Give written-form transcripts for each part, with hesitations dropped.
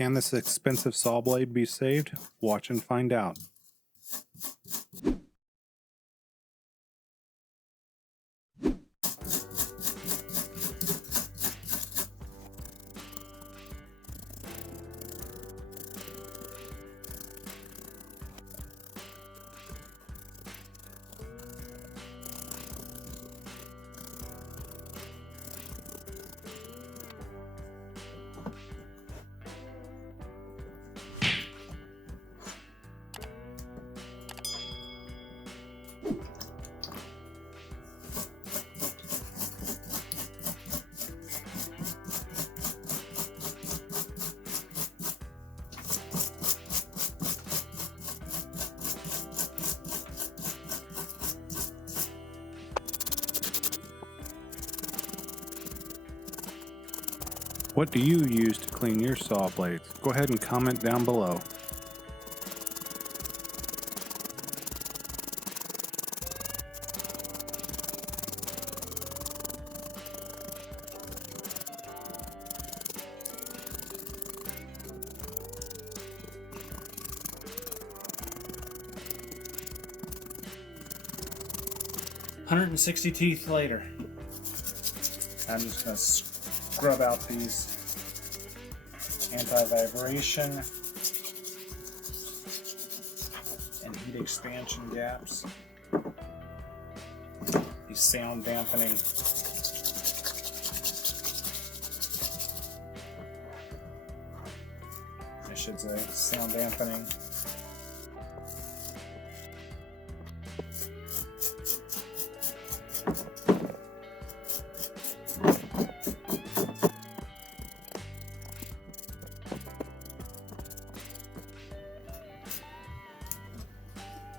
Can this expensive saw blade be saved? Watch and find out. What do you use to clean your saw blades? Go ahead and comment down below. "160 teeth later. I'm just going to scrub out these anti-vibration and heat expansion gaps, these sound dampening sound dampening.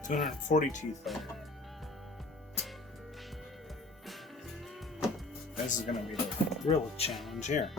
$240 teeth later. This is going to be the real challenge here.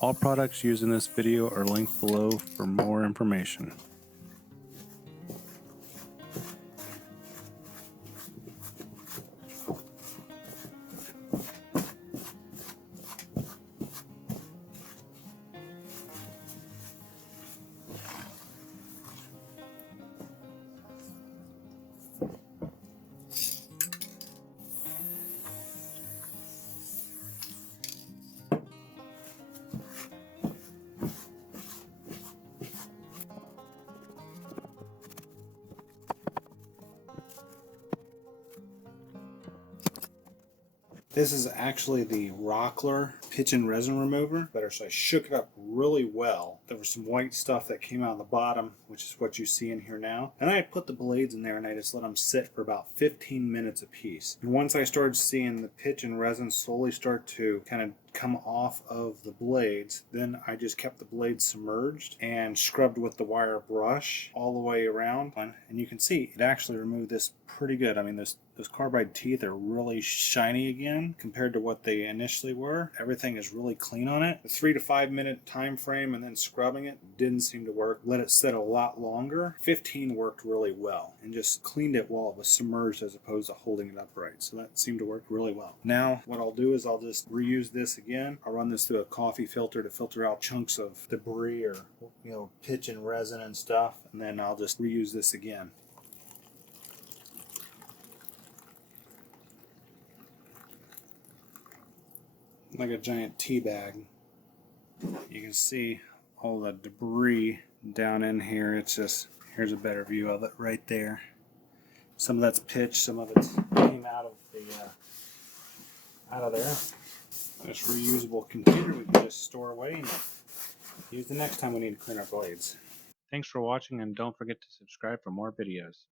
All products used in this video are linked below for more information. This is actually the Rockler pitch and resin remover, but I shook it up really well. There was some white stuff that came out of the bottom, which is what you see in here now. And I had put the blades in there and I just let them sit for about 15 minutes a piece. And once I started seeing the pitch and resin slowly start to kind of come off of the blades, then I just kept the blades submerged and scrubbed with the wire brush all the way around. And you can see it actually removed this pretty good. I mean, those carbide teeth are really shiny again compared to what they initially were. Everything is really clean on it. The 3 to 5 minute time frame and then scrubbing it didn't seem to work. Let it sit a lot longer. 15 worked really well and just cleaned it while it was submerged as opposed to holding it upright. So that seemed to work really well. Now what I'll do is I'll just reuse this again. I'll run this through a coffee filter to filter out chunks of debris or pitch and resin and stuff, and then I'll just reuse this again. Like a giant tea bag. You can see all the debris down in here. It's just, here's a better view of it right there. Some of that's pitch, some of it came out of there. This reusable container we can just store away and use the next time we need to clean our blades. Thanks for watching, and don't forget to subscribe for more videos.